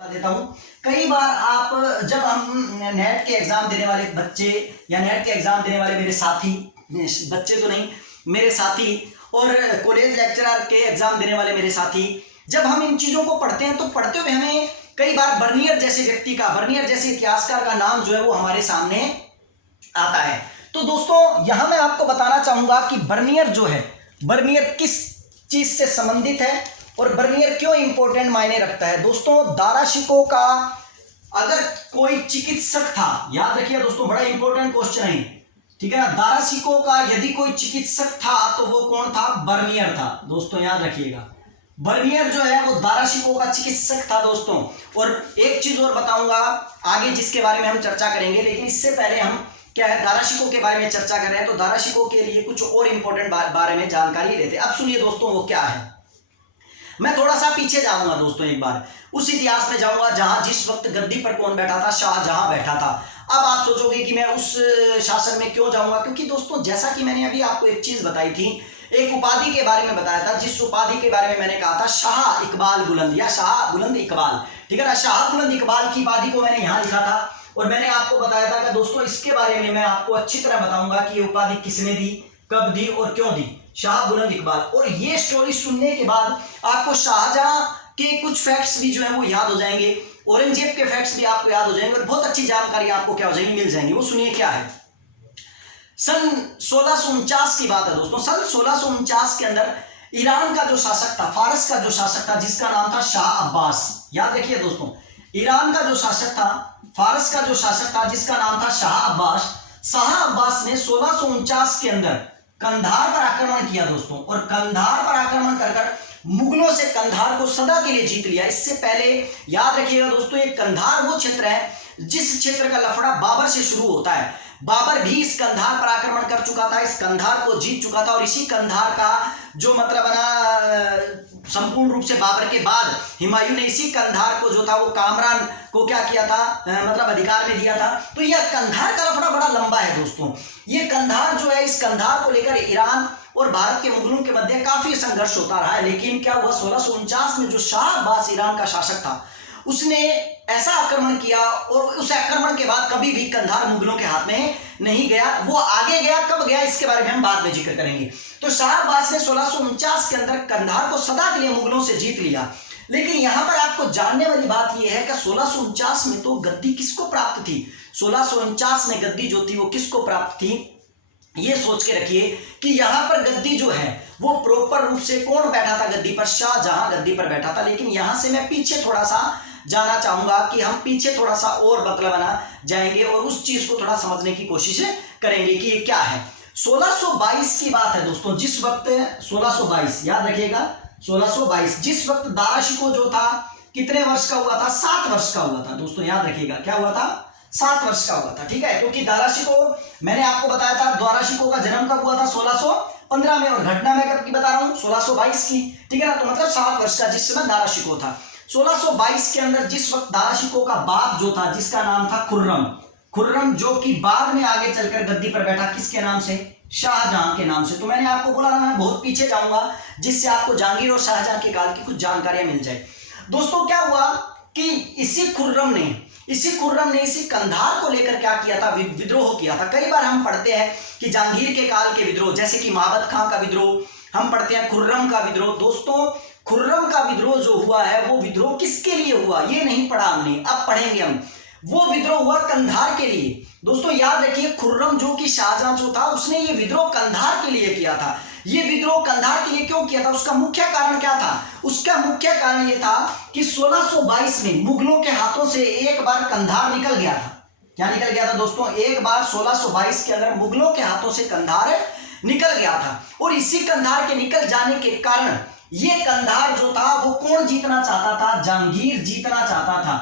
बता देता हूँ। कई बार आप जब हम नेट के एग्जाम देने वाले बच्चे या नेट के एग्जाम देने वाले मेरे साथी, बच्चे तो नहीं मेरे साथी, और कॉलेज लेक्चरर के एग्जाम देने वाले मेरे साथी, जब हम इन चीजों को पढ़ते हैं तो पढ़ते हुए हमें कई बार बर्नियर जैसे व्यक्ति का, बर्नियर जैसे इतिहासकार का नाम जो है वो हमारे सामने आता है। तो दोस्तों यहां मैं आपको बताना चाहूंगा कि बर्नियर जो है, बर्नियर किस चीज से संबंधित है और बर्नियर क्यों इंपॉर्टेंट मायने रखता है। दोस्तों दाराशिकों का अगर कोई चिकित्सक था, याद रखिए दोस्तों, बड़ा इंपॉर्टेंट क्वेश्चन है, ठीक है ना। दाराशिकों का यदि कोई चिकित्सक था तो वो कौन था? बर्नियर था। दोस्तों याद रखिएगा, बर्नियर जो है वो दाराशिकों का चिकित्सक था दोस्तों। और एक चीज और बताऊंगा आगे जिसके बारे में हम चर्चा करेंगे, लेकिन इससे पहले हम क्या है दाराशिकों के बारे में चर्चा कर रहे हैं, तो दाराशिकों के लिए कुछ और इंपॉर्टेंट बारे में जानकारी लेते हैं। अब सुनिए दोस्तों वो क्या है। मैं थोड़ा सा पीछे जाऊंगा दोस्तों, एक बार उस इतिहास में जाऊंगा जहां जिस वक्त गद्दी पर कौन बैठा था? शाहजहां बैठा था। अब आप सोचोगे कि मैं उस शासन में क्यों जाऊंगा, क्योंकि दोस्तों जैसा कि मैंने अभी आपको एक चीज बताई थी, एक उपाधि के बारे में बताया था, जिस उपाधि के बारे में मैंने कहा था शाह इकबाल बुलंद या शाह बुलंद इकबाल, ठीक है ना। शाह बुलंद इकबाल की उपाधि को मैंने यहां लिखा था और मैंने आपको बताया था कि दोस्तों इसके बारे में मैं आपको अच्छी तरह बताऊंगा कि ये उपाधि किसने दी, कब दी और क्यों दी, शाह बुलंद इकबाल। और ये स्टोरी सुनने के बाद आपको शाहजहां के कुछ फैक्ट्स भी जो है वो याद हो जाएंगे, औरंगजेब के फैक्ट्स भी आपको याद हो जाएंगे और बहुत अच्छी जानकारी आपको क्या हो जाएगी, मिल जाएंगी। वो सुनिए क्या है। सन 1649 की बात है दोस्तों। सन 1649 के अंदर ईरान का जो शासक था, फारस का जो शासक था, जिसका नाम था शाह अब्बास, याद रखिए दोस्तों, ईरान का जो शासक था, फारस का जो शासक था, जिसका नाम था शाह अब्बास। शाह अब्बास ने 1649 के अंदर कंधार पर आक्रमण किया दोस्तों, और कंधार पर आक्रमण कर मुगलों से कंधार को सदा के लिए जीत लिया। इससे पहले याद रखिएगा दोस्तों, ये कंधार वो क्षेत्र है जिस क्षेत्र का लफड़ा बाबर से शुरू होता है। बाबर भी इस कंधार पर आक्रमण कर चुका था, इस कंधार को जीत चुका था, और इसी कंधार का जो मतलब बना संपूर्ण रूप से बाबर के बाद हुमायूं ने इसी कंधार को जो था वो कामरान को क्या किया था, मतलब अधिकार में दिया था। तो यह कंधार का लफड़ा बड़ा लंबा है दोस्तों। ये कंधार जो है, इस कंधार को लेकर ईरान और भारत के मुगलों के मध्य काफी संघर्ष होता रहा है। लेकिन क्या हुआ, 1649 में जो शाह अब्बास ईरान का शासक था, उसने ऐसा आक्रमण किया और उस आक्रमण के बाद कभी भी कंधार मुगलों के हाथ में नहीं गया। वो आगे गया, कब गया इसके बारे में हम बाद में जिक्र करेंगे। तो शाह अब्बास ने 1649 के अंदर कंधार को सदा के लिए मुगलों से जीत लिया। लेकिन यहां पर आपको जानने वाली बात यह है कि 1649 में तो गद्दी किसको प्राप्त थी? 1649 में गद्दी जो थी वो किसको प्राप्त थी, ये सोच के रखिए कि यहां पर गद्दी जो है वो प्रॉपर रूप से कौन बैठा था गद्दी पर? शाहजहां गद्दी पर बैठा था। लेकिन यहां से मैं पीछे थोड़ा सा जाना चाहूंगा कि हम पीछे थोड़ा सा और मतलब बना जाएंगे और उस चीज को थोड़ा समझने की कोशिश करेंगे कि ये क्या है। 1622 की बात है दोस्तों, जिस वक्त 1622 याद रखिएगा, 1622 जिस वक्त दाराशिकों जो था कितने वर्ष का हुआ था? 7 वर्ष का हुआ था दोस्तों, याद रखिएगा क्या हुआ था? 7 वर्ष का हुआ था, ठीक है। क्योंकि दाराशिकों मैंने आपको बताया था, दाराशिकों का जन्म कब हुआ था? 1615 में, और घटना मैं कब की बता रहा हूं? 1622 की, ठीक है ना। तो मतलब 7 वर्ष का जिस समय दाराशिकों था। 1622 के अंदर जिस वक्त दाराशिकों का बाप जो था, जिसका नाम था खुर्रम, खुर्रम जो कि बाद में आगे चलकर गद्दी पर बैठा, किसके नाम से? शाहजहां के नाम से। तो मैंने आपको बोला ना मैं बहुत पीछे जाऊंगा जिससे आपको जहांगीर और शाहजहां के काल की कुछ जानकारियां मिल जाए। दोस्तों क्या हुआ कि इसी खुर्रम ने इसी कंधार को लेकर क्या किया था? विद्रोह किया था। कई बार हम पढ़ते हैं कि जहांगीर के काल के विद्रोह, जैसे कि महाबत खां का विद्रोह, हम पढ़ते हैं खुर्रम का विद्रोह। दोस्तों खुर्रम का विद्रोह जो हुआ है वो विद्रोह किसके लिए हुआ ये नहीं पढ़ा हमने, अब पढ़ेंगे हम। वो विद्रोह हुआ कंधार के लिए। दोस्तों याद रखिए, खुर्रम जो कि शाहजहां जो था उसने ये विद्रोह कंधार के लिए किया था। ये विद्रोह कंधार के लिए क्यों किया था? उसका मुख्य कारण क्या था? उसका मुख्य कारण ये था कि 1622 में मुगलों के हाथों से एक बार कंधार निकल गया था। क्या निकल गया था दोस्तों? एक बार 1622 के अंदर मुगलों के हाथों से कंधार निकल गया था, और इसी कंधार के निकल जाने के कारण ये कंधार जो था वो कौन जीतना चाहता था? जहांगीर जीतना चाहता था,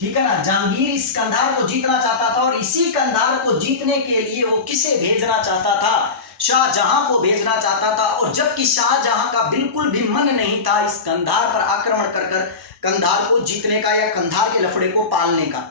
ठीक है ना। जहांगीर इस कंधार को जीतना चाहता था, और इसी कंधार को जीतने के लिए वो किसे भेजना चाहता था? शाहजहां को भेजना चाहता था। और जबकि शाहजहां का बिल्कुल भी मन नहीं था इस कंधार पर आक्रमण कर कंधार को जीतने का या कंधार के लफड़े को पालने का।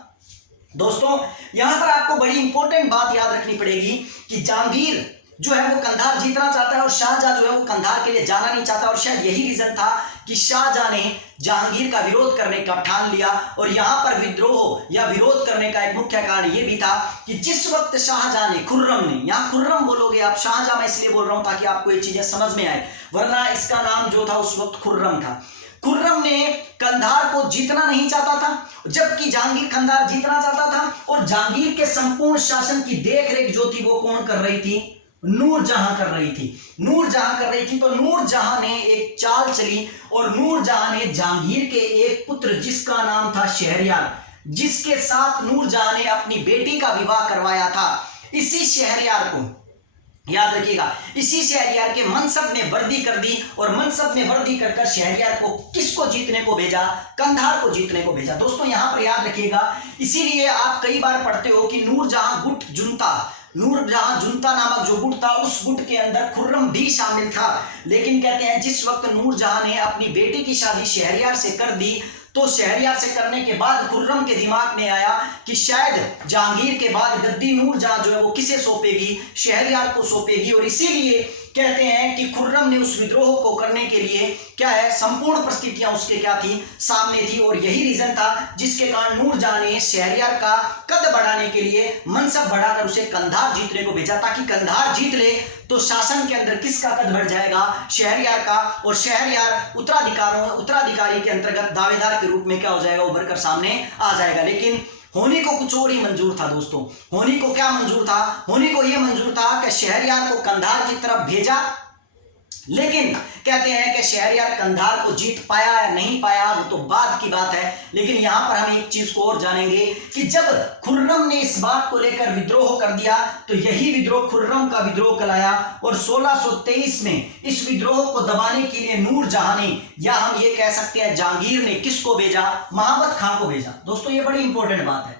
दोस्तों यहां पर आपको बड़ी इंपॉर्टेंट बात याद रखनी पड़ेगी कि जहांगीर जो है वो कंधार जीतना चाहता है और शाहजहां जो है वो कंधार के लिए जाना नहीं चाहता, और शायद यही रीजन था कि शाहजहां ने जहांगीर का विरोध करने का ठान लिया। और यहां पर विद्रोह या विरोध करने का एक मुख्य कारण यह भी था कि जिस वक्त शाहजहां ने, खुर्रम ने, यहां खुर्रम बोलोगे आप, शाहजहां मैं इसलिए बोल रहा हूं ताकि आपको ये चीजें समझ में आए, वरना इसका नाम जो था उस वक्त खुर्रम था। खुर्रम ने कंधार को जीतना नहीं चाहता था, जबकि जहांगीर कंधार जीतना चाहता था। और जहांगीर के संपूर्ण शासन की देखरेख जो थी वो कौन कर रही थी? नूरजहां कर रही थी। नूरजहां कर रही थी। तो नूरजहां ने एक चाल चली और नूरजहां ने जहांगीर के एक पुत्र जिसका नाम था शहरयार, जिसके साथ नूरजहां ने अपनी बेटी का विवाह करवाया था, इसी शहरयार को याद रखिएगा, इसी शहरयार के मनसब ने वर्दी कर दी। और मनसब ने वर्दी कर शहरयार को किसको जीतने को भेजा? कंधार को जीतने को भेजा। दोस्तों यहां पर याद रखिएगा, इसीलिए आप कई बार पढ़ते हो कि नूरजहां गुट जुनता, नूरजहां जुनता नामक जो गुट था उस गुट के अंदर खुर्रम भी शामिल था। लेकिन कहते हैं जिस वक्त नूरजहां ने अपनी बेटी की शादी शहरयार से कर दी, तो शहरयार से करने के बाद खुर्रम के दिमाग में आया कि शायद जहांगीर के बाद गद्दी नूरजहां जो है वो किसे सौंपेगी? शहरयार को सौंपेगी। और इसीलिए कहते हैं कि खुर्रम ने उस विद्रोह को करने के लिए क्या है, संपूर्ण परिस्थितियां उसके क्या थी? सामने थी। और यही रीजन था जिसके कारण नूरजहां ने शहरयार का कद बढ़ाने के लिए मनसब बढ़ाकर उसे कंधार जीतने को भेजा, ताकि कंधार जीत ले तो शासन के अंदर किसका कद बढ़ जाएगा? शहरयार का। और शहरयार उत्तराधिकारी के अंतर्गत दावेदार के रूप में क्या हो जाएगा? उभर कर सामने आ जाएगा। लेकिन होनी को कुछ और ही मंजूर था दोस्तों। होनी को क्या मंजूर था? होनी को यह मंजूर था कि शहरयार को कंधार की तरफ भेजा, लेकिन कहते हैं कि शहरयार कंधार को जीत पाया या नहीं पाया वो तो बाद की बात है। लेकिन यहां पर हम एक चीज को और जानेंगे कि जब खुर्रम ने इस बात को लेकर विद्रोह कर दिया तो यही विद्रोह खुर्रम का विद्रोह कहलाया। और 1623 में इस विद्रोह को दबाने के लिए नूरजहां ने, या हम ये कह सकते हैं जहांगीर ने, किसको भेजा? महाबत खां को भेजा। दोस्तों ये बड़ी इंपॉर्टेंट बात है।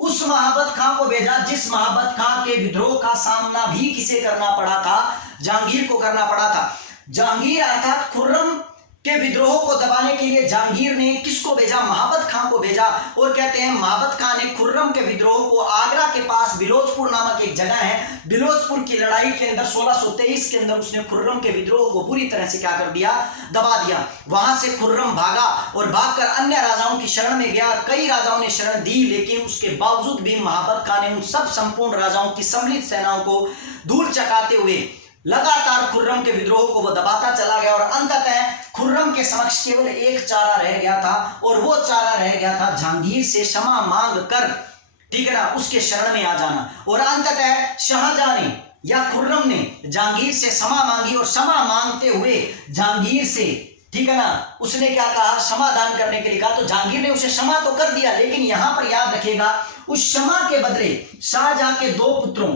उस महाबत खां को भेजा जिस महाबत खां के विद्रोह का सामना भी किसे करना पड़ा था? जहांगीर को करना पड़ा था। जहांगीर अर्थात खुर्रम के विद्रोह को दबाने के लिए जहांगीर ने किसको भेजा? महाबत खां को भेजा। और कहते हैं महाबत खां ने खुर्रम के विद्रोह को आगरा के पास बिलोचपुर नामक एक जगह है, बिलोचपुर की लड़ाई के अंदर 1623 के अंदर उसने खुर्रम के विद्रोह को पूरी तरह से क्या कर दिया? दबा दिया। वहां से खुर्रम भागा और भागकर अन्य राजाओं की शरण में गया। कई राजाओं ने शरण दी, लेकिन उसके बावजूद भी महाबत खां ने उन सब संपूर्ण राजाओं की सम्मिलित सेनाओं को धूल चकाते हुए लगातार खुर्रम के विद्रोह को वो दबाता चला गया। और अंततः खुर्रम के समक्ष केवल एक चारा रह गया था, और वो चारा रह गया था जहांगीर से क्षमा मांग कर, ठीक है ना, उसके शरण में आ जाना। और अंततः शाहजहां ने या खुर्रम ने जहांगीर से क्षमा मांगी, और क्षमा मांगते हुए जहांगीर से, ठीक है ना, उसने क्या कहा? क्षमादान करने के लिए कहा। तो जहांगीर ने उसे क्षमा तो कर दिया, लेकिन यहां पर याद रखिएगा उस क्षमा के बदले शाहजहां के दो पुत्रों,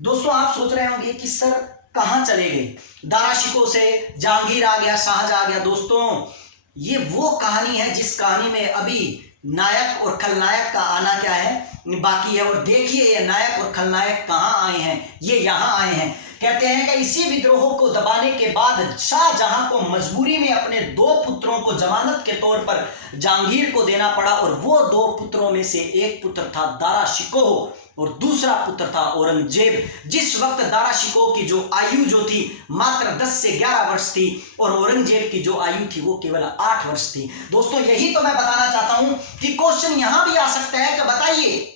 दोस्तों आप सोच रहे होंगे कि सर कहां चले गए? दारा शिकोह से जहांगीर आ गया, शाहजहां आ गया। दोस्तों ये वो कहानी है जिस कहानी में अभी नायक और खलनायक का आना क्या है? बाकी है। और देखिए ये नायक और खलनायक कहां आए हैं? ये यहां आए हैं। कहते हैं कि इसी विद्रोह को दबाने के बाद शाहजहां को मजबूरी में अपने दो पुत्रों को जमानत के तौर पर जहांगीर को देना पड़ा। और वो दो पुत्रों में से एक पुत्र था दारा शिकोह और दूसरा पुत्र था औरंगजेब। जिस वक्त दारा शिकोह की जो आयु जो थी मात्र 10 से 11 वर्ष थी, और औरंगजेब की जो आयु थी वो केवल 8 वर्ष थी। दोस्तों यही तो मैं बताना चाहता हूं कि क्वेश्चन यहां भी आ सकता है कि बताइए,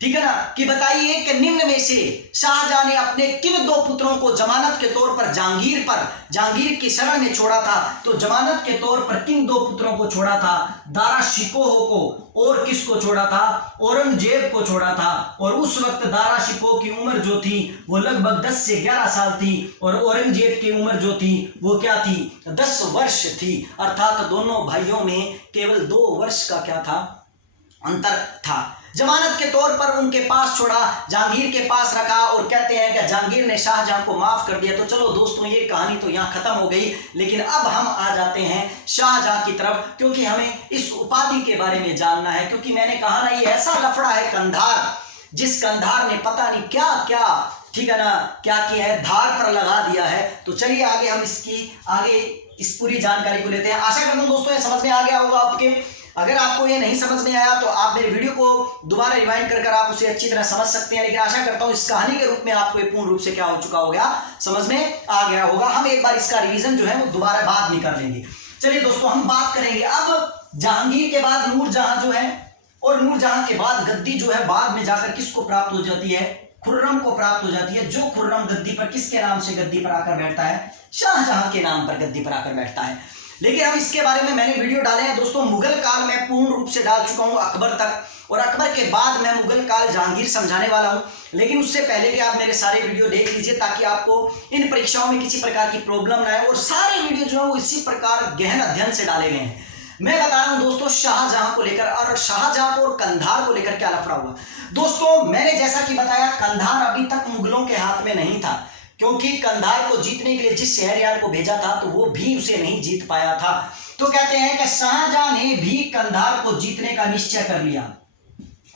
ठीक है ना, कि बताइए कि निम्न में से शाहजहां ने अपने किन दो पुत्रों को जमानत के तौर पर जहांगीर की शरण में छोड़ा था? तो जमानत के तौर पर किन दो पुत्रों को छोड़ा था? दारा शिकोह को, और किसको छोड़ा था? औरंगजेब को छोड़ा था। और उस वक्त दारा शिकोह की उम्र जो थी वो लगभग 10 से 11 साल थी, और औरंगजेब की उम्र जो थी वो क्या थी? 10 वर्ष थी। अर्थात दोनों भाइयों में केवल 2 वर्ष का क्या था? अंतर था। जमानत के तौर पर उनके पास छोड़ा, जहांगीर के पास रखा, और कहते हैं कि जहांगीर ने शाहजहां को माफ कर दिया। तो चलो दोस्तों ये कहानी तो यहाँ खत्म हो गई, लेकिन अब हम आ जाते हैं शाहजहां की तरफ, क्योंकि हमें इस उपाधि के बारे में जानना है। क्योंकि मैंने कहा ना, ये ऐसा लफड़ा है कंधार, जिस कंधार ने पता नहीं क्या क्या, ठीक है ना, क्या किया है, धार पर लगा दिया है। तो चलिए आगे हम इस पूरी जानकारी को लेते हैं। आशा करता हूं दोस्तों ये समझ में आ गया होगा आपके। अगर आपको ये नहीं समझ में आया तो आप मेरे वीडियो को दोबारा रिवाइंड कर आप उसे अच्छी तरह समझ सकते हैं। लेकिन आशा करता हूं इस कहानी के रूप में आपको ये पूर्ण रूप से क्या हो चुका होगा, समझ में आ गया होगा। हम एक बार इसका रिवीजन जो है वो दोबारा बाद में कर लेंगे। चलिए दोस्तों, हम बात करेंगे अब जहांगीर के बाद नूरजहां जो है, और नूरजहां के बाद गद्दी जो है बाद में जाकर किसको प्राप्त हो जाती है? खुर्रम को प्राप्त हो जाती है। जो खुर्रम गद्दी पर किसके नाम से गद्दी पर आकर बैठता है? शाहजहां के नाम पर गद्दी पर आकर बैठता है। लेकिन अब इसके बारे में मैंने वीडियो डाले हैं दोस्तों, मुगल काल में पूर्ण रूप से डाल चुका हूं अकबर तक, और अकबर के बाद मैं मुगल काल जहांगीर समझाने वाला हूं। लेकिन उससे पहले कि आप मेरे सारे वीडियो देख लीजिए ताकि आपको इन परीक्षाओं में किसी प्रकार की प्रॉब्लम ना आए, और सारे वीडियो जो है वो इसी प्रकार गहन अध्ययन से डाले गए हैं। मैं बता रहा हूं दोस्तों शाहजहां को लेकर, और शाहजहां को और कंधार को लेकर क्या लफड़ा हुआ। दोस्तों मैंने जैसा कि बताया, कंधार अभी तक मुगलों के हाथ में नहीं था, क्योंकि कंधार को जीतने के लिए जिस शहरयार को भेजा था तो वो भी उसे नहीं जीत पाया था। तो कहते हैं कि शाहजहां ने भी कंधार को जीतने का निश्चय कर लिया,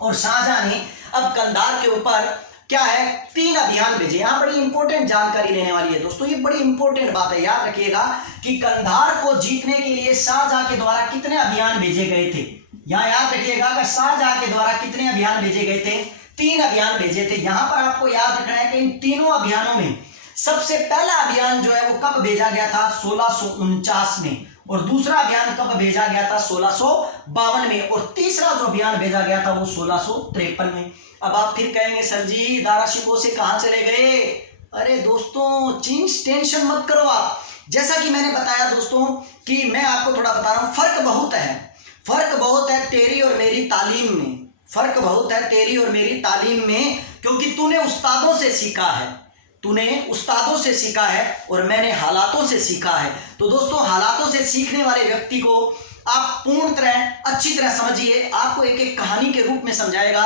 और शाहजहां ने अब कंधार के ऊपर क्या है 3 अभियान भेजे। यहां बड़ी इंपॉर्टेंट जानकारी लेने वाली है दोस्तों, ये बड़ी इंपॉर्टेंट बात है, याद रखिएगा कि कंधार को जीतने के लिए शाहजहां के द्वारा कितने अभियान भेजे गए थे। यहां याद रखिएगा कि शाहजहां के द्वारा कितने अभियान भेजे गए थे? 3 अभियान भेजे थे। यहां पर आपको याद रखना है कि इन तीनों अभियानों में सबसे पहला अभियान जो है वो कब भेजा गया था? 1649 में, और दूसरा अभियान कब भेजा गया था? 1652 में, और तीसरा जो अभियान भेजा गया था वो 1653 में। अब आप फिर कहेंगे सर जी दारा शिकोह से कहां चले गए? अरे दोस्तों टेंशन मत करो आप। जैसा कि मैंने बताया दोस्तों कि मैं आपको थोड़ा बता रहा हूं, फर्क बहुत है तेरी और मेरी तालीम में, फर्क बहुत है तेरी और मेरी तालीम में, क्योंकि तूने उस्तादों से सीखा है और मैंने हालातों से सीखा है। तो दोस्तों हालातों से सीखने वाले व्यक्ति को आप पूर्ण तरह अच्छी तरह समझिए, आपको एक एक कहानी के रूप में समझाएगा।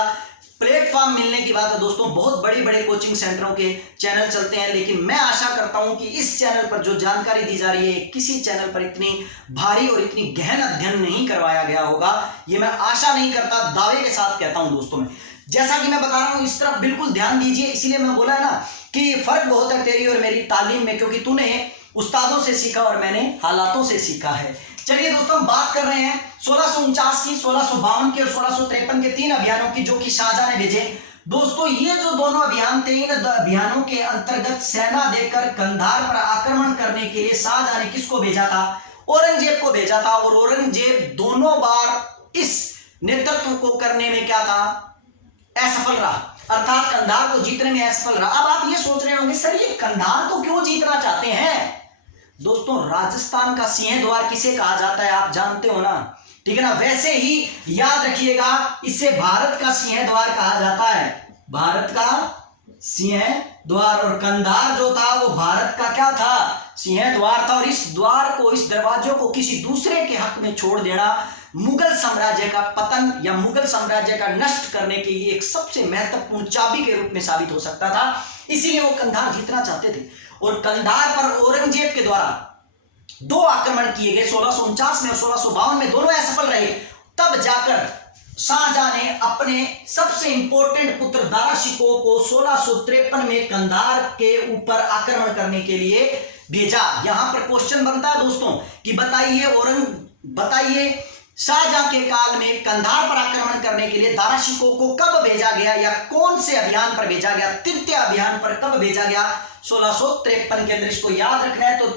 प्लेटफॉर्म मिलने की बात है दोस्तों, बहुत बड़े बड़े कोचिंग सेंटरों के चैनल चलते हैं, लेकिन मैं आशा करता हूं कि इस चैनल पर जो जानकारी दी जा रही है किसी चैनल पर इतनी भारी और इतनी गहन अध्ययन नहीं करवाया गया होगा। ये मैं आशा नहीं करता, दावे के साथ कहता हूं दोस्तों। मैं जैसा कि मैं बता रहा हूं इस तरफ बिल्कुल ध्यान दीजिए, इसीलिए मैं बोला ना कि फर्क बहुत है तेरी और मेरी तालीम में, क्योंकि तूने उस्तादों से सीखा और मैंने हालातों से सीखा है। चलिए दोस्तों, हम बात कर रहे हैं 1649 की, 1652 की और 1653 के 3 अभियानों की, जो कि शाहजहां ने भेजे। दोस्तों ये जो दोनों अभियान थे, इन अभियानों के अंतर्गत सेना देकर कंधार पर आक्रमण करने के लिए शाहजहां ने किसको भेजा था? औरंगजेब को भेजा था, और औरंगजेब दोनों बार इस नेतृत्व को करने में क्या था? असफल रहा, अर्थात कंधार को जीतने में असफल रहा। अब आप ये सोच रहे होंगे सर ये कंधार को क्यों जीतना चाहते हैं? दोस्तों राजस्थान का सिंह द्वार किसे कहा जाता है आप जानते हो ना, ठीक है ना। वैसे ही याद रखिएगा इसे भारत का सिंह द्वार कहा जाता है, भारत का सिंह द्वार। और कंधार जो था वो भारत का क्या था? सिंह द्वार था। और इस द्वार को, इस दरवाजे को किसी दूसरे के हक में छोड़ देना मुगल साम्राज्य का पतन या मुगल साम्राज्य का नष्ट करने के लिए एक सबसे महत्वपूर्ण चाबी के रूप में साबित हो सकता था। इसीलिए वो कंधार जीतना चाहते थे, और कंधार पर औरंगजेब के द्वारा 2 आक्रमण किए गए, 1649 में और 1652 में, दोनों असफल रहे। तब जाकर शाहजहां ने अपने सबसे इंपॉर्टेंट पुत्र दारा शिकोह को 1653 में कंधार के ऊपर आक्रमण करने के लिए भेजा। यहां पर क्वेश्चन बनता है दोस्तों कि बताइए शाहजहां के काल में कंधार पर आक्रमण करने के लिए दारा शिकोह को कब भेजा गया, या कौन से अभियान पर भेजा गया? तृतीय अभियान पर कब भेजा गया? 1653 के अंदर। इसको याद रखना है, तो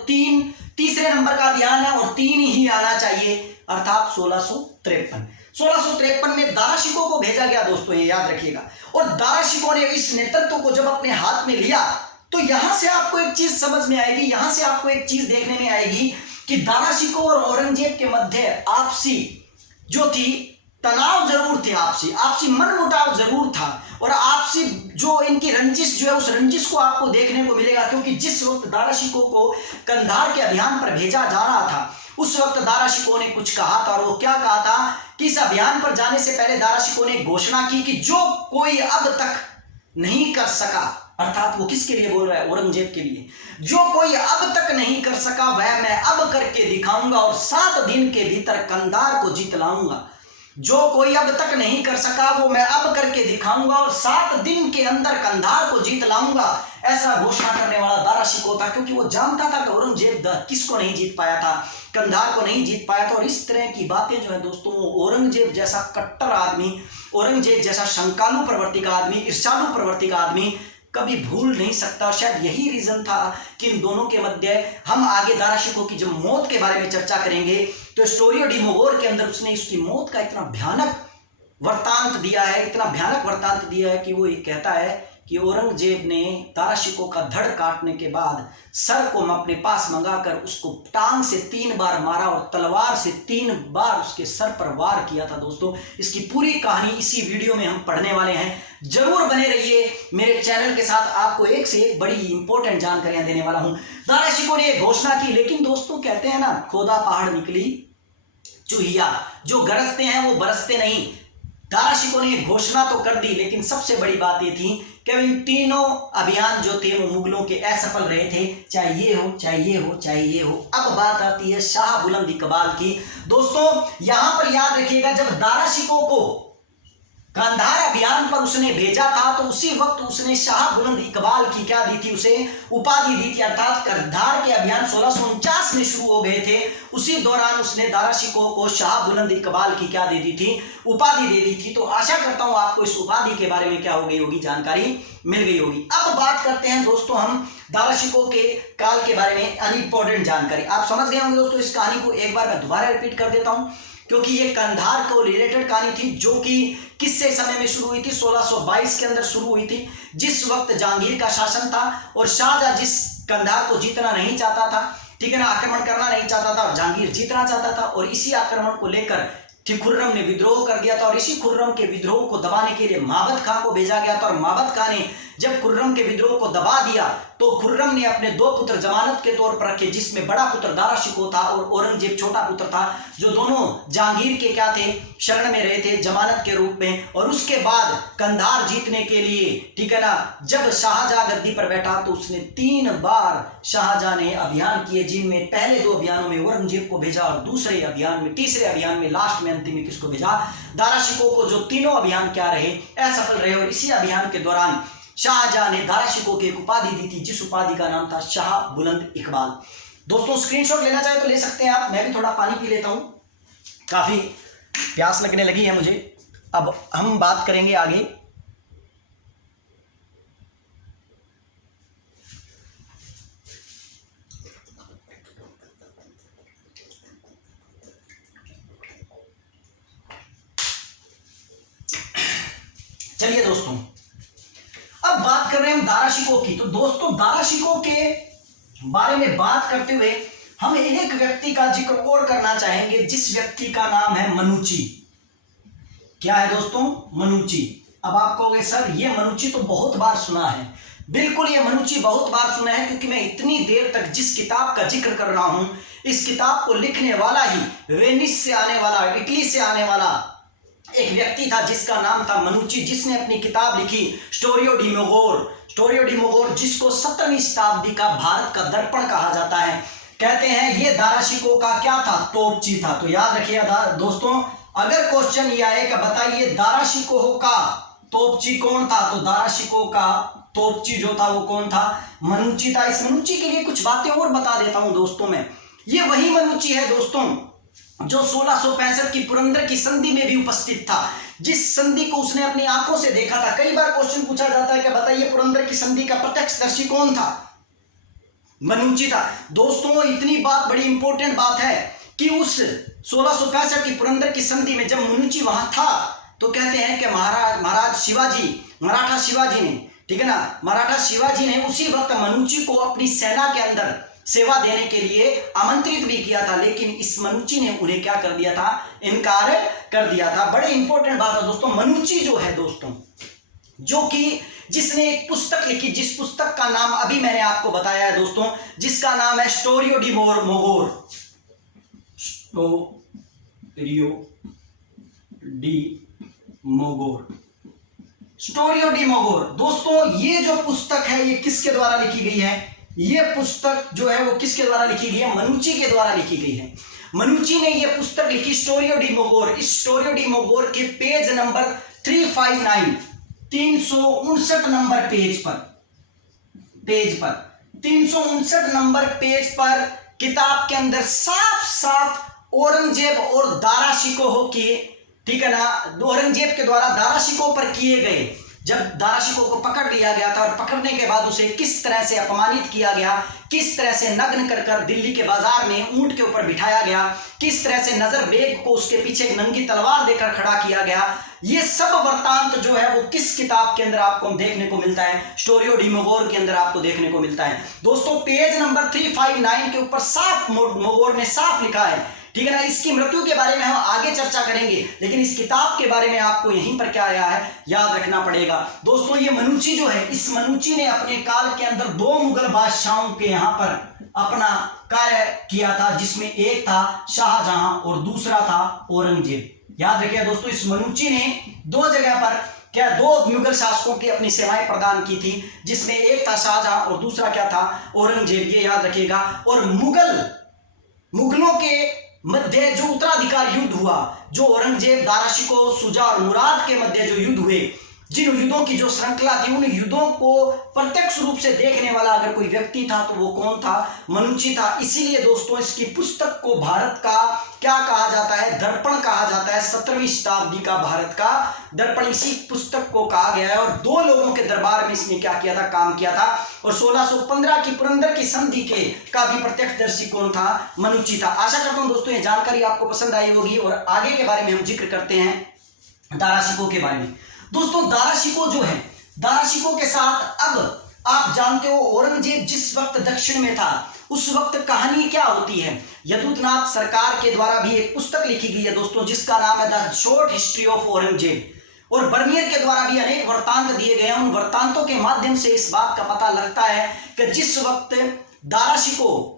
तीसरे नंबर का अभियान है और 3 ही आना चाहिए, अर्थात 1653। 1653 में दारा शिकोह को भेजा गया दोस्तों, ये याद रखिएगा। और दारा शिकोह ने इस नेतृत्व को जब अपने हाथ में लिया, तो यहां से आपको एक चीज समझ में आएगी, यहां से आपको एक चीज देखने में आएगी कि दारा शिकोह और औरंगजेब के मध्य आपसी जो थी तनाव जरूर थे, आपसी मनमुटाव जरूर था, और आपसी जो इनकी रंजिश जो है उस रंजिश को आपको देखने को मिलेगा। क्योंकि जिस वक्त दारा शिकोह को कंधार के अभियान पर भेजा जा रहा था, उस वक्त दारा शिकोह ने कुछ कहा था, और वो क्या कहा था कि इस अभियान पर जाने से पहले दारा शिकोह ने घोषणा की कि जो कोई अब तक नहीं कर सका, अर्थात वो किसके लिए बोल रहा है? औरंगजेब के लिए। जो कोई अब तक नहीं कर सका वह मैं अब करके दिखाऊंगा, और 7 दिन के भीतर कंधार को जीत लाऊंगा। जो कोई अब तक नहीं कर सका वो मैं अब करके दिखाऊंगा, और 7 दिन के अंदर कंधार को जीत लाऊंगा। ऐसा घोषणा करने वाला दारा शिकोह था, क्योंकि वो जानता था कि औरंगजेब किसको नहीं जीत पाया था? कंधार को नहीं जीत पाया था। और इस तरह की बातें जो है दोस्तों, औरंगजेब जैसा कट्टर आदमी, औरंगजेब जैसा शंकालु प्रवृत्ति का आदमी, ईर्ष्यालु प्रवृत्ति का आदमी कभी भूल नहीं सकता। और शायद यही रीजन था कि इन दोनों के मध्य, हम आगे दारा शिकोह की जब मौत के बारे में चर्चा करेंगे तो स्टोरी ऑफ डिमोगोर के अंदर उसने उसकी मौत का इतना भयानक वृत्तांत दिया है, इतना भयानक वृत्तांत दिया है कि वो ये कहता है कि औरंगजेब ने दारा शिकोह का धड़ काटने के बाद सर को अपने पास मंगाकर उसको टांग से 3 बार मारा और तलवार से 3 बार उसके सर पर वार किया था। दोस्तों, इसकी पूरी कहानी इसी वीडियो में हम पढ़ने वाले हैं। जरूर बने रहिए मेरे चैनल के साथ, आपको एक से एक बड़ी इंपॉर्टेंट जानकारियां देने वाला हूं। दारा शिकोह ने एक घोषणा की, लेकिन दोस्तों कहते हैं ना, खोदा पहाड़ निकली चूहिया, जो गरजते हैं वो बरसते नहीं। दारा शिकोह ने घोषणा तो कर दी, लेकिन सबसे बड़ी बात ये थी कि इन तीनों अभियान जो थे वो मुगलों के असफल रहे थे, चाहे ये हो, चाहे ये हो, चाहे ये हो। अब बात आती है शाह बुलंद इकबाल की। दोस्तों, यहां पर याद रखिएगा, जब दारा शिकोह को कांधार अभियान पर उसने भेजा था तो उसी वक्त उसने शाह बुलंद इकबाल की क्या दी थी, उसे उपाधि दी थी। अर्थात कांधार के अभियान 1649 में शुरू हो गए थे, उसी दौरान उसने दारा शिकोह को शाह बुलंद इकबाल की क्या दे दी थी, उपाधि दे दी थी। तो आशा करता हूं आपको इस उपाधि के बारे में क्या हो गई होगी, जानकारी मिल गई होगी। अब बात करते हैं दोस्तों हम दारा शिकोह के काल के बारे में अनइम्पोर्टेंट जानकारी। आप समझ गए होंगे दोस्तों, इस कहानी को एक बार मैं दोबारा रिपीट कर देता हूं, क्योंकि ये कंधार को रिलेटेड कहानी थी, जो कि किससे समय में शुरू हुई थी, 1622 के अंदर शुरू हुई थी, जिस वक्त जहांगीर का शासन था और शाहजहां जिस कंधार को जीतना नहीं चाहता था, ठीक है ना, आक्रमण करना नहीं चाहता था, और जहांगीर जीतना चाहता था। और इसी आक्रमण को लेकर खुर्रम ने विद्रोह कर दिया था, और इसी खुर्रम के विद्रोह को दबाने के लिए माबद खां को भेजा गया था। और माबद खां ने जब खुर्रम के विद्रोह को दबा दिया तो खुर्रम ने अपने 2 पुत्र जमानत के तौर पर रखे, जिसमें बड़ा पुत्र दारा शिकोह था और औरंगजेब छोटा पुत्र था, जो दोनों जहांगीर के क्या थे, शरण में रहे थे जमानत के रूप में। और उसके बाद कंधार जीतने के लिए, ठीक है ना, जब शाहजहां गद्दी पर बैठा तो उसने 3 बार शाहजहां ने अभियान किए, जिनमें पहले 2 अभियानों में औरंगजेब को भेजा और दूसरे अभियान में, तीसरे अभियान में, लास्ट में, अंतिम में किसको भेजा, दारा शिकोह को। जो तीनों अभियान क्या रहे, असफल रहे। और इसी अभियान के दौरान शाहजहां ने दारा शिकोह को एक उपाधि दी थी, जिस उपाधि का नाम था शाह बुलंद इकबाल। दोस्तों, स्क्रीनशॉट लेना चाहे तो ले सकते हैं आप, मैं भी थोड़ा पानी पी लेता हूं, काफी प्यास लगने लगी है मुझे। अब हम बात करेंगे आगे। चलिए दोस्तों, अब बात कर रहे हैं हम दारा शिकोह की। तो दोस्तों, दारा शिकोह के बारे में बात करते हुए हम एक व्यक्ति का जिक्र और करना चाहेंगे, जिस व्यक्ति का नाम है मनुची। क्या है दोस्तों, मनुची। अब आप कहोगे सर ये मनुची तो बहुत बार सुना है। बिल्कुल, ये मनुची बहुत बार सुना है, क्योंकि मैं इतनी देर तक जिस किताब का जिक्र कर रहा हूं, इस किताब को लिखने वाला ही वेनिस से आने वाला, इटली से आने वाला एक व्यक्ति था, जिसका नाम था मनुची, जिसने अपनी किताब लिखी स्टोरी ऑफ डिमोगोर। स्टोरी ऑफ डिमोगोर, जिसको 17वीं शताब्दी का भारत का दर्पण कहा जाता है। कहते हैं ये दारा शिकोह का क्या था, तोपची था। तो याद रखिएगा दोस्तों, अगर क्वेश्चन ये आए कि बताइए दारा शिकोह का तोपची कौन था, तो दारा शिकोह का तोपची जो था वो कौन था, मनुची था। इस मनुची के लिए कुछ बातें और बता देता हूं दोस्तों मैं। ये वही मनुची है दोस्तों जो 1665 की पुरंदर की संधि में भी उपस्थित था, जिस संधि को उसने अपनी आंखों से देखा था। कई बार क्वेश्चन पूछा जाता है कि बताइए पुरंदर की संधि का प्रत्यक्षदर्शी कौन था, मनुची था। दोस्तों, इतनी बात बड़ी इंपॉर्टेंट बात है कि उस 1665 की पुरंदर की संधि में जब मनुची वहां था, तो कहते हैं कि महाराज शिवाजी, मराठा शिवाजी ने, ठीक है ना, मराठा शिवाजी ने उसी वक्त मनुची को अपनी सेना के अंदर सेवा देने के लिए आमंत्रित भी किया था, लेकिन इस मनुची ने उन्हें क्या कर दिया था, इनकार कर दिया था। बड़े इंपॉर्टेंट बात है दोस्तों, मनुची जो है दोस्तों, जो कि जिसने एक पुस्तक लिखी, जिस पुस्तक का नाम अभी मैंने आपको बताया है दोस्तों, जिसका नाम है स्टोरी ऑफ डिमोगोर। स्टोरी ऑफ डिमोगोर दोस्तों, ये जो पुस्तक है ये किसके द्वारा लिखी गई है, ये पुस्तक जो है वो किसके द्वारा लिखी गई है, मनुची के द्वारा लिखी गई है। मनुची ने ये पुस्तक लिखी स्टोरी ऑफ डिमोगोर। इस स्टोरी ऑफ डिमोगोर के पेज नंबर 359, 359 नंबर पेज पर 359 नंबर पेज पर किताब के अंदर साफ साफ औरंगजेब और दारा शिकोह के, ठीक है ना, औरंगजेब के द्वारा दारा शिकोह पर किए गए जब दारा शिकोह को पकड़ लिया गया था और पकड़ने के बाद उसे किस तरह से अपमानित किया गया, किस तरह से नग्न कर कर दिल्ली के बाजार में ऊंट के ऊपर बिठाया गया, किस तरह से नजर बेग को उसके पीछे एक नंगी तलवार देकर खड़ा किया गया, ये सब वृत्तांत जो है वो किस किताब के अंदर आपको देखने को मिलता है? स्टोरियो डी मोगोर के अंदर आपको देखने को मिलता है। दोस्तों पेज नंबर 359 के ऊपर साफ मोगोर ने साफ लिखा है, ठीक है ना। इसकी मृत्यु के बारे में हम आगे चर्चा करेंगे, लेकिन इस किताब के बारे में आपको यहीं पर क्या आया है याद रखना पड़ेगा। दोस्तों ये मनुची जो है, इस मनुची ने अपने काल के अंदर 2 मुगल बादशाहों के यहां पर अपना कार्य किया था, जिसमें एक था शाहजहां और दूसरा था औरंगजेब। याद रखिए दोस्तों, इस मनुची ने 2 जगह पर क्या 2 मुगल शासकों की अपनी सेवाएं प्रदान की थी, जिसमें एक था शाहजहां और दूसरा क्या था औरंगजेब, ये याद रखिएगा। और मुगलों के मध्य जो उत्तराधिकार युद्ध हुआ, जो औरंगजेब, दारा शिकोह, शुजा और मुराद के मध्य जो युद्ध हुए, जिन युद्धों की जो श्रृंखला थी, उन युद्धों को प्रत्यक्ष रूप से देखने वाला अगर कोई व्यक्ति था तो वो कौन था? मनुची था। इसीलिए दोस्तों इसकी पुस्तक को भारत का क्या कहा जाता है? दर्पण कहा जाता है। 17वीं शताब्दी का भारत का दर्पण इसी पुस्तक को कहा गया है। और 2 लोगों के दरबार में इसने क्या किया था? काम किया था। और 1615 की पुरंदर की संधि के का भी प्रत्यक्षदर्शी कौन था? मनुची था। आशा करता हूं दोस्तों ये जानकारी आपको पसंद आई होगी और आगे के बारे में हम जिक्र करते हैं दारा शिकोह के बारे में। दोस्तों दारा शिकोह जो है, दारा शिकोह के साथ अब आप जानते हो औरंगजेब जिस वक्त दक्षिण में था, उस वक्त कहानी क्या होती है? यदुनाथ सरकार के द्वारा भी एक पुस्तक लिखी गई है दोस्तों, जिसका नाम है the short history of Aurangzeb. और बर्नियर के द्वारा भी अनेक वृत्तांत दिए गए हैं। उन वृत्तांतों के माध्यम से इस बात का पता लगता है कि जिस वक्त दारा शिकोह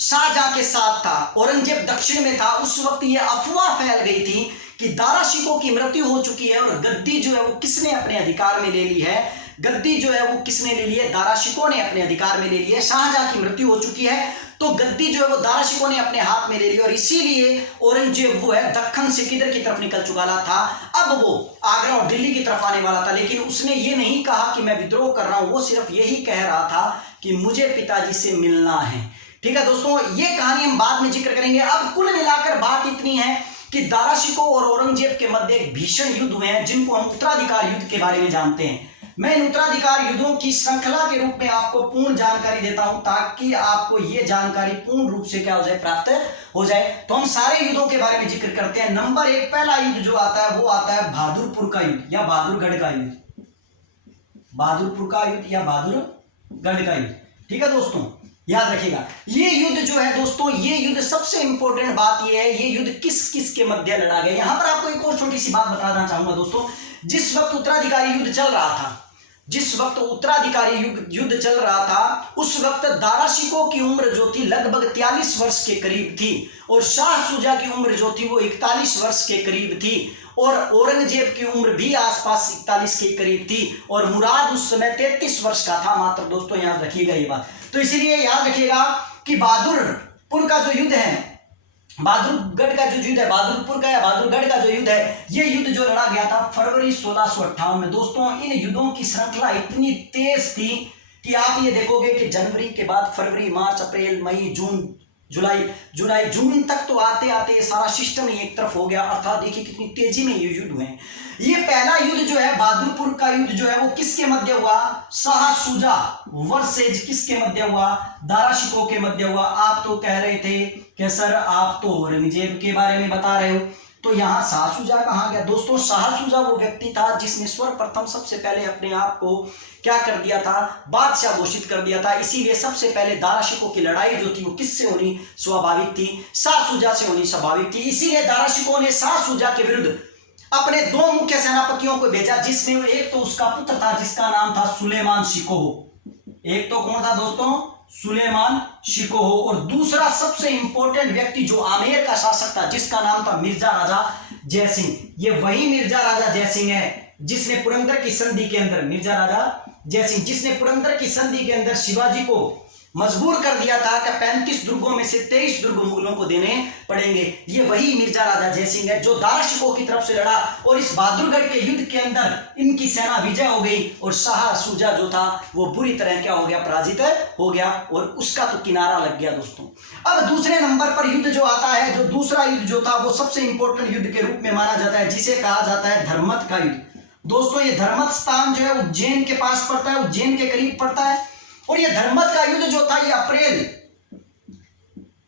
शाहजहां के साथ था, औरंगजेब दक्षिण में था, उस वक्त ये अफवाह फैल गई थी कि दारा शिकोह की मृत्यु हो चुकी है और गद्दी जो है वो किसने अपने अधिकार में ले ली है? गद्दी जो है वो किसने ले ली है? दारा शिकोह ने अपने अधिकार में ले ली है। शाहजहां की मृत्यु हो चुकी है तो गद्दी जो है वो दारा शिकोह ने अपने हाथ में ले ली और इसीलिए औरंगजेब वो है दक्कन से किधर की तरफ निकल चुका था, अब वो आगरा और दिल्ली की तरफ आने वाला था। लेकिन उसने ये नहीं कहा कि मैं विद्रोह कर रहा हूं, वो सिर्फ यही कह रहा था कि मुझे पिताजी से मिलना है। ठीक है दोस्तों, ये कहानी हम बाद में जिक्र करेंगे। अब कुल मिलाकर बात इतनी है कि दारा शिकोह और औरंगजेब के मध्य एक भीषण युद्ध हुए हैं, जिनको हम उत्तराधिकार युद्ध के बारे में जानते हैं। मैं इन उत्तराधिकार युद्धों की श्रृंखला के रूप में आपको पूर्ण जानकारी देता हूं, ताकि आपको यह जानकारी पूर्ण रूप से क्या हो जाए, प्राप्त हो जाए। तो हम सारे युद्धों के बारे में जिक्र करते हैं। नंबर 1 पहला युद्ध जो आता है वो आता है बहादुरपुर का युद्ध या बहादुरगढ़ का युद्ध। बहादुरपुर का युद्ध या बहादुरगढ़ का युद्ध, ठीक है दोस्तों, याद रखिएगा। ये युद्ध जो है दोस्तों, ये युद्ध सबसे इंपॉर्टेंट बात ये है, ये युद्ध किस किस के मध्य लड़ा गया। यहां पर आपको एक और छोटी सी बात बताना चाहूंगा दोस्तों। जिस वक्त उत्तराधिकारी युद्ध चल रहा था, जिस वक्त उत्तराधिकारी युद्ध चल रहा था, उस वक्त दारा शिकोह की उम्र जो थी लगभग 43 वर्ष के करीब थी और शाह शुजा की उम्र जो थी वो 41 वर्ष के करीब थी और औरंगजेब की उम्र भी आसपास 41 के करीब थी और मुराद उस समय 33 वर्ष का था मात्र। दोस्तों याद रखिएगा ये बात। तो इसीलिए याद रखिएगा कि बहादुरपुर का जो युद्ध है, बहादुरगढ़ का जो युद्ध है, बहादुरपुर का या बहादुरगढ़ का जो युद्ध है, ये युद्ध जो लड़ा गया था फरवरी 1658 में। दोस्तों इन युद्धों की श्रृंखला इतनी तेज थी कि आप ये देखोगे कि जनवरी के बाद फरवरी, मार्च, अप्रैल, मई, जून, जुलाई, जून तक तो आते आते ये सारा सिस्टम ही एक तरफ हो गया। अर्थात देखिए कितनी तेजी में ये युद्ध हुए। ये पहला युद्ध जो है बहादुरपुर का युद्ध जो है वो किसके मध्य हुआ? शाह शुजा वर्सेज किसके मध्य हुआ? दारा शिकोह के मध्य हुआ। आप तो कह रहे थे कि सर आप तो औरंगजेब के बारे में बता रहे हो, तो यहाँ शाह शुजा कहाँ गया? दोस्तों शाह शुजा वो व्यक्ति था जिसने सर्वप्रथम सबसे पहले अपने आप को क्या कर दिया था? बादशाह घोषित कर दिया था। इसीलिए सबसे पहले दारा शिकोह की लड़ाई जो थी वो किससे होनी स्वाभाविक थी? शाह शुजा से होनी स्वाभाविक थी। इसीलिए दारा शिकोह ने शाह शुजा के विरुद्ध अपने 2 मुख्य सेनापतियों को भेजा, जिसमें एक तो उसका पुत्र था जिसका नाम था सुलेमान शिकोह। एक तो कौन था दोस्तों? सुलेमान शिकोह। और दूसरा सबसे इंपॉर्टेंट व्यक्ति जो आमेर का शासक था जिसका नाम था मिर्जा राजा जयसिंह। ये वही मिर्जा राजा जयसिंह है जिसने पुरंदर की संधि के अंदर, मिर्जा राजा जयसिंह जिसने पुरंदर की संधि के अंदर शिवाजी को मजबूर कर दिया था कि 35 दुर्गों में से 23 दुर्ग मुगलों को देने पड़ेंगे। ये वही मिर्जा राजा जयसिंह है जो दारा की तरफ से लड़ा और इस बहादुरगढ़ के युद्ध के अंदर इनकी सेना विजय हो गई और शाह सूजा जो था वो बुरी तरह क्या हो गया, पराजित हो गया और उसका तो किनारा लग गया दोस्तों। अब दूसरे नंबर पर युद्ध जो आता है, जो दूसरा युद्ध जो था वो सबसे इंपॉर्टेंट युद्ध के रूप में माना जाता है, जिसे कहा जाता है धर्मत का युद्ध। दोस्तों ये धर्मत स्थान जो है उज्जैन के पास पड़ता है, उज्जैन के करीब पड़ता है। और ये धर्मत का युद्ध जो था ये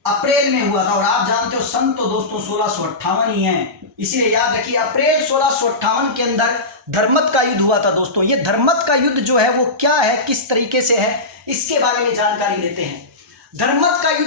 अप्रैल में हुआ था और आप जानते हो सन तो दोस्तों 1658 ही है, इसीलिए याद रखिए अप्रैल 1658 के अंदर धर्मत का युद्ध हुआ था दोस्तों। ये धर्मत का युद्ध जो है वो क्या है, किस तरीके से है, इसके बारे में जानकारी लेते हैं। धर्मत का युद्ध